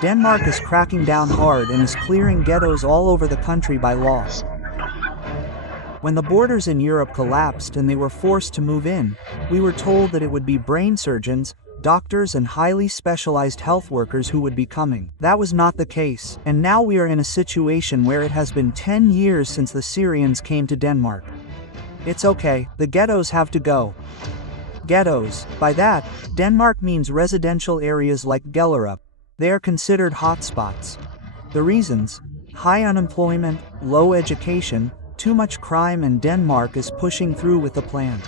Denmark is cracking down hard and is clearing ghettos all over the country by law. When the borders in Europe collapsed and they were forced to move in, we were told that it would be brain surgeons, doctors and highly specialized health workers who would be coming. That was not the case, and now we are in a situation where it has been 10 years since the Syrians came to Denmark. It's okay, the ghettos have to go. Ghettos, by that, Denmark means residential areas like Gellerup. They are considered hotspots. The reasons: high unemployment, low education, too much crime, and Denmark is pushing through with the plan.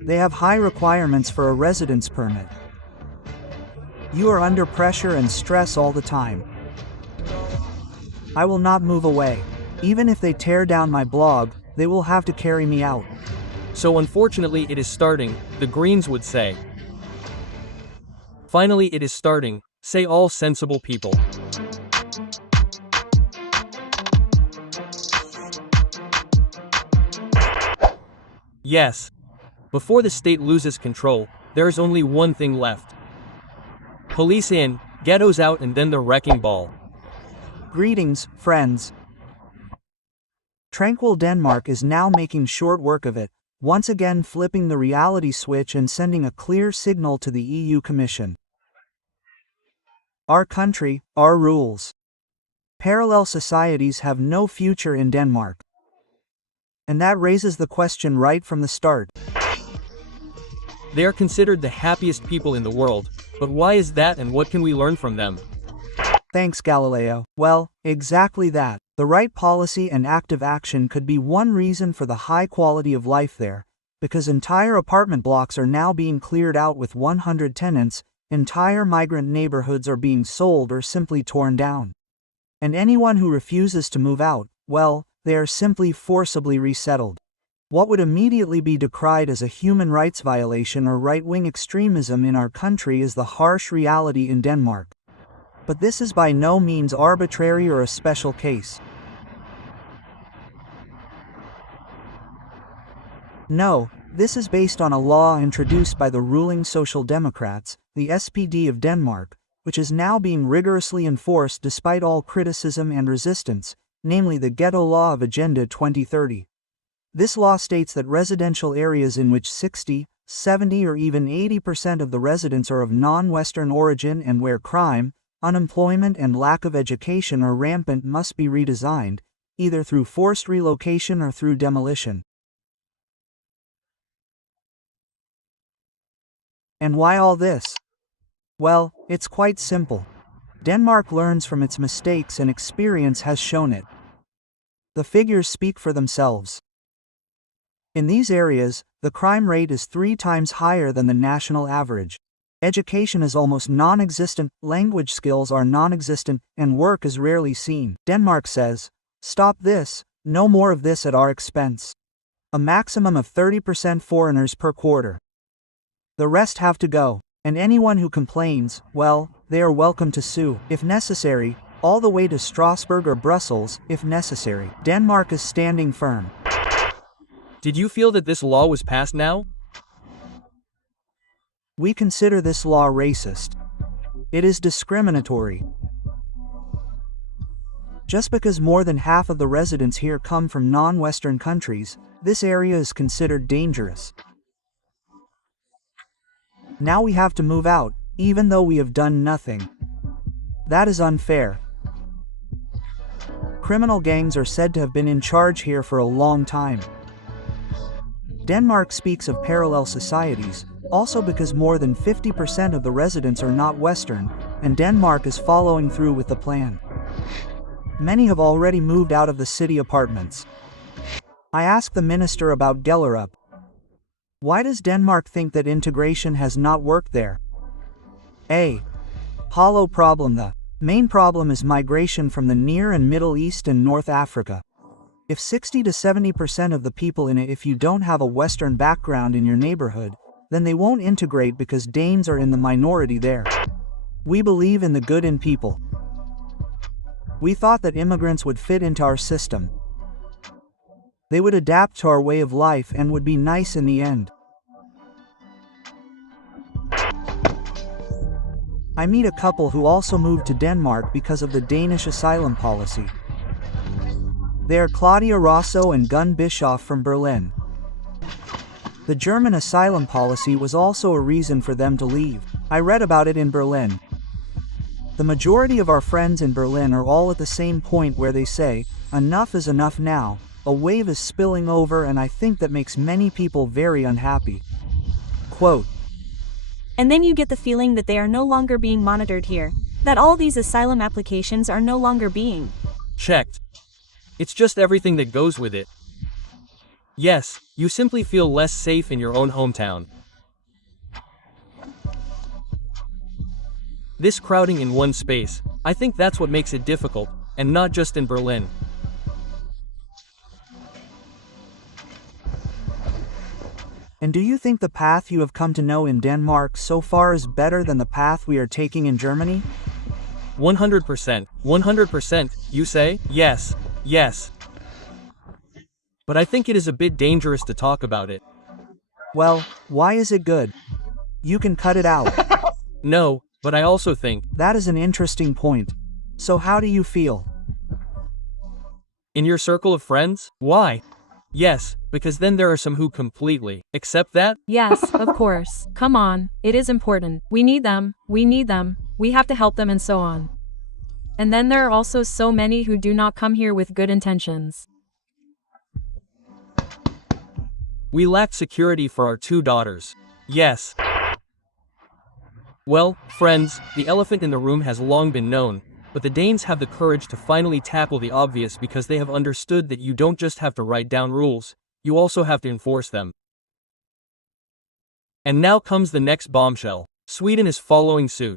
They have high requirements for a residence permit. You are under pressure and stress all the time. I will not move away. Even if they tear down my blog, they will have to carry me out. So unfortunately it is starting, the Greens would say. Finally it is starting, say all sensible people. Yes. Before the state loses control, there is only one thing left. Police in, ghettos out, and then the wrecking ball. Greetings, friends. Tranquil Denmark is now making short work of it, once again flipping the reality switch and sending a clear signal to the EU Commission. Our country, our rules. Parallel societies have no future in Denmark. And that raises the question right from the start. They are considered the happiest people in the world, but why is that and what can we learn from them? Thanks, Galileo. Well, exactly that. The right policy and active action could be one reason for the high quality of life there, because entire apartment blocks are now being cleared out with 100 tenants, entire migrant neighborhoods are being sold or simply torn down. And anyone who refuses to move out, well, they are simply forcibly resettled. What would immediately be decried as a human rights violation or right-wing extremism in our country is the harsh reality in Denmark. But this is by no means arbitrary or a special case. No, this is based on a law introduced by the ruling Social Democrats, the SPD of Denmark, which is now being rigorously enforced despite all criticism and resistance, namely the Ghetto Law of Agenda 2030. This law states that residential areas in which 60, 70 or even 80% of the residents are of non-Western origin and where crime, unemployment and lack of education are rampant must be redesigned, either through forced relocation or through demolition. And why all this? Well, it's quite simple. Denmark learns from its mistakes and experience has shown it. The figures speak for themselves. In these areas, the crime rate is 3 times higher than the national average. Education is almost non-existent, language skills are non-existent, and work is rarely seen. Denmark says, "Stop this, no more of this at our expense." A maximum of 30% foreigners per quarter. The rest have to go, and anyone who complains, well, they are welcome to sue, if necessary, all the way to Strasbourg or Brussels, if necessary. Denmark is standing firm. Did you feel that this law was passed now? We consider this law racist. It is discriminatory. Just because more than half of the residents here come from non-Western countries, this area is considered dangerous. Now we have to move out, even though we have done nothing. That is unfair. Criminal gangs are said to have been in charge here for a long time. Denmark speaks of parallel societies, also because more than 50% of the residents are not Western, and Denmark is following through with the plan. Many have already moved out of the city apartments. I asked the minister about Gellerup. Why does Denmark think that integration has not worked there? A hollow problem. The main problem is migration from the Near and Middle East and North Africa. If 60 to 70% of the people in it, if you don't have a Western background in your neighborhood, then they won't integrate because Danes are in the minority there. We believe in the good in people. We thought that immigrants would fit into our system. They would adapt to our way of life and would be nice in the end. I meet a couple who also moved to Denmark because of the Danish asylum policy. They are Claudia Rosso and Gun Bischoff from Berlin. The German asylum policy was also a reason for them to leave. I read about it in Berlin. The majority of our friends in Berlin are all at the same point where they say, enough is enough now, a wave is spilling over, and I think that makes many people very unhappy. Quote, And then you get the feeling that they are no longer being monitored here, that all these asylum applications are no longer being checked. It's just everything that goes with it. Yes, you simply feel less safe in your own hometown. This crowding in one space, I think that's what makes it difficult, and not just in Berlin. And do you think the path you have come to know in Denmark so far is better than the path we are taking in Germany? 100%. 100%, you say? Yes. Yes. But I think it is a bit dangerous to talk about it. Well, why is it good? You can cut it out. No, but I also think That is an interesting point. So how do you feel? in your circle of friends? Why? Yes, because then there are some who completely accept that. Yes, of course. Come on, it is important. We need them, we have to help them, and so on. And then there are also so many who do not come here with good intentions. We lack security for our 2 daughters. Yes. Well, friends, the elephant in the room has long been known, but the Danes have the courage to finally tackle the obvious because they have understood that you don't just have to write down rules, you also have to enforce them. And now comes the next bombshell. Sweden is following suit.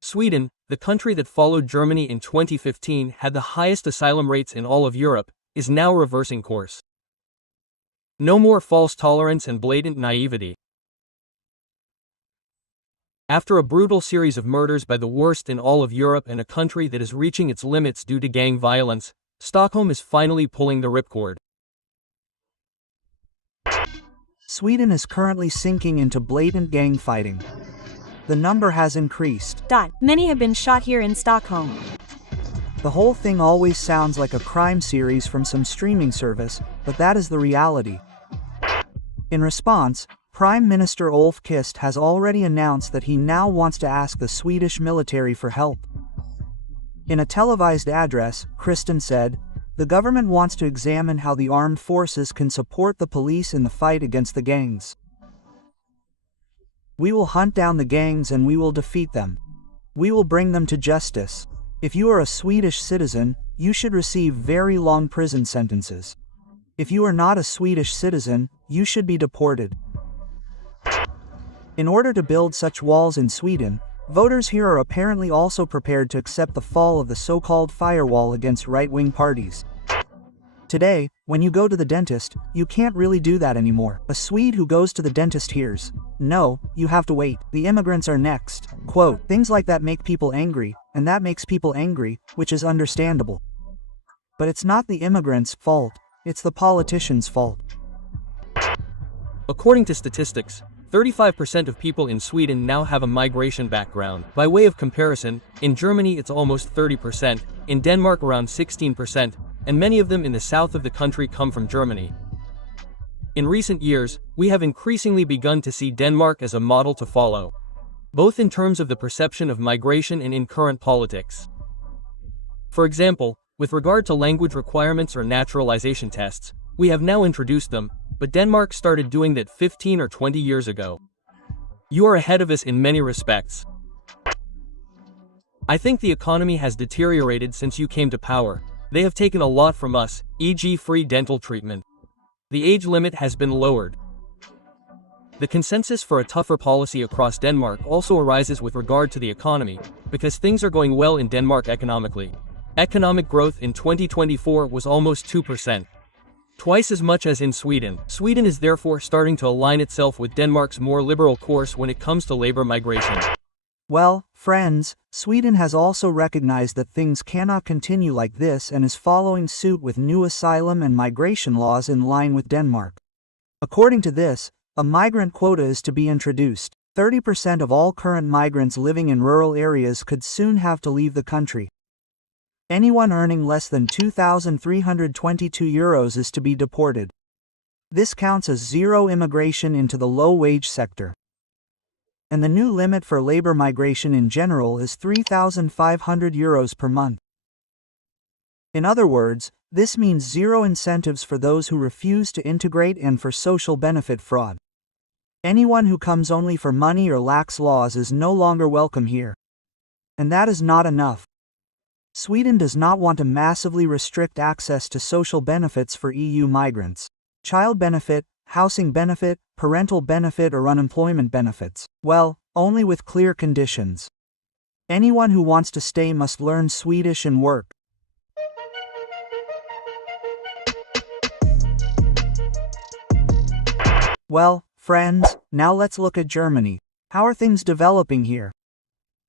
Sweden, the country that followed Germany in 2015 had the highest asylum rates in all of Europe, is now reversing course. No more false tolerance and blatant naivety. After a brutal series of murders by the worst in all of Europe and a country that is reaching its limits due to gang violence, Stockholm is finally pulling the ripcord. Sweden is currently sinking into blatant gang fighting. The number has increased. Many have been shot here in Stockholm. The whole thing always sounds like a crime series from some streaming service, but that is the reality. In response, Prime Minister Ulf Kist has already announced that he now wants to ask the Swedish military for help. In a televised address, Kristen said, "The government wants to examine how the armed forces can support the police in the fight against the gangs. We will hunt down the gangs and we will defeat them. We will bring them to justice. If you are a Swedish citizen, you should receive very long prison sentences. If you are not a Swedish citizen, you should be deported." In order to build such walls in Sweden, voters here are apparently also prepared to accept the fall of the so-called firewall against right-wing parties. Today, when you go to the dentist, you can't really do that anymore. A Swede who goes to the dentist hears, "No, you have to wait. The immigrants are next." Quote, things like that make people angry, and that makes people angry, which is understandable. But it's not the immigrants' fault, it's the politicians' fault. According to statistics, 35% of people in Sweden now have a migration background. By way of comparison, in Germany it's almost 30%, in Denmark around 16%, and many of them in the south of the country come from Germany. In recent years, we have increasingly begun to see Denmark as a model to follow, both in terms of the perception of migration and in current politics. For example, with regard to language requirements or naturalization tests, we have now introduced them, but Denmark started doing that 15 or 20 years ago. You are ahead of us in many respects. I think the economy has deteriorated since you came to power. They have taken a lot from us, e.g. free dental treatment. The age limit has been lowered. The consensus for a tougher policy across Denmark also arises with regard to the economy, because things are going well in Denmark economically. Economic growth in 2024 was almost 2%. Twice as much as in Sweden. Sweden is therefore starting to align itself with Denmark's more liberal course when it comes to labor migration. Well, friends, Sweden has also recognized that things cannot continue like this and is following suit with new asylum and migration laws in line with Denmark. According to this, a migrant quota is to be introduced. 30% of all current migrants living in rural areas could soon have to leave the country. Anyone earning less than €2,322 is to be deported. This counts as zero immigration into the low-wage sector. And the new limit for labor migration in general is €3,500 per month. In other words, this means zero incentives for those who refuse to integrate and for social benefit fraud. Anyone who comes only for money or lacks laws is no longer welcome here. And that is not enough. Sweden does not want to massively restrict access to social benefits for EU migrants. Child benefit, housing benefit, parental benefit or unemployment benefits. Well, only with clear conditions. Anyone who wants to stay must learn Swedish and work. Well, friends, now let's look at Germany. How are things developing here?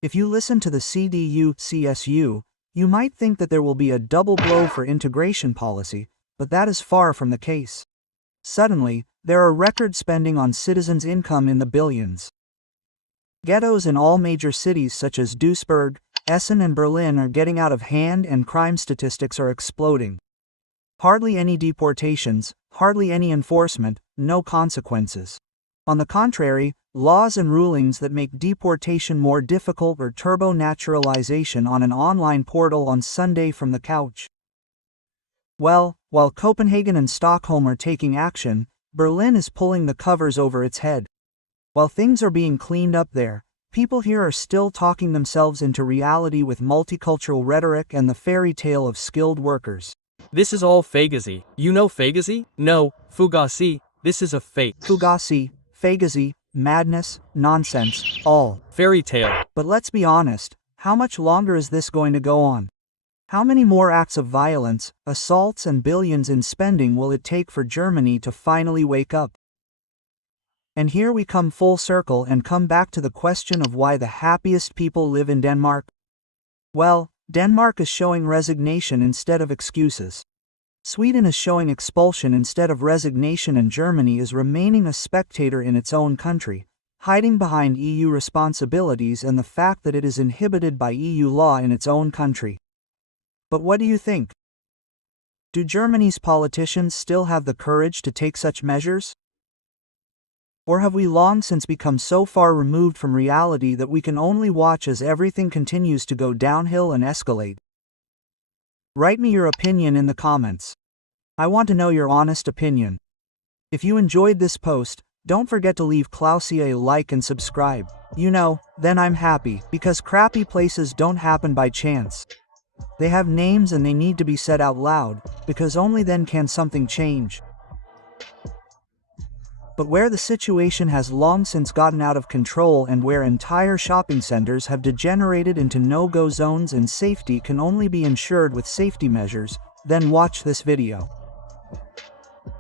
If you listen to the CDU-CSU, you might think that there will be a double blow for integration policy, but that is far from the case. Suddenly, there are record spending on citizens' income in the billions. Ghettos in all major cities such as Duisburg, Essen and Berlin are getting out of hand and crime statistics are exploding. Hardly any deportations, hardly any enforcement, no consequences. On the contrary, laws and rulings that make deportation more difficult or turbo naturalization on an online portal on Sunday from the couch. Well, while Copenhagen and Stockholm are taking action, Berlin is pulling the covers over its head. While things are being cleaned up there, people here are still talking themselves into reality with multicultural rhetoric and the fairy tale of skilled workers. This is all Fugazi. You know Fugazi? No, Fugazi, this is a fake. Fugazi, Fugazi, madness, nonsense, all fairy tale. But let's be honest, how much longer is this going to go on? How many more acts of violence, assaults and billions in spending will it take for Germany to finally wake up? And here we come full circle and come back to the question of why the happiest people live in Denmark. Well, Denmark is showing resignation instead of excuses. Sweden is showing expulsion instead of resignation, and Germany is remaining a spectator in its own country, hiding behind EU responsibilities and the fact that it is inhibited by EU law in its own country. But what do you think? Do Germany's politicians still have the courage to take such measures? Or have we long since become so far removed from reality that we can only watch as everything continues to go downhill and escalate? Write me your opinion in the comments. I want to know your honest opinion. If you enjoyed this post, don't forget to leave Klausia a like and subscribe. You know, then I'm happy, because crappy places don't happen by chance. They have names and they need to be said out loud, because only then can something change. But where the situation has long since gotten out of control and where entire shopping centers have degenerated into no-go zones and safety can only be ensured with safety measures, then watch this video.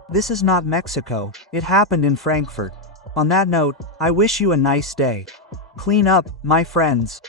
This is not Mexico, it happened in Frankfurt. On that note, I wish you a nice day. Clean up, my friends.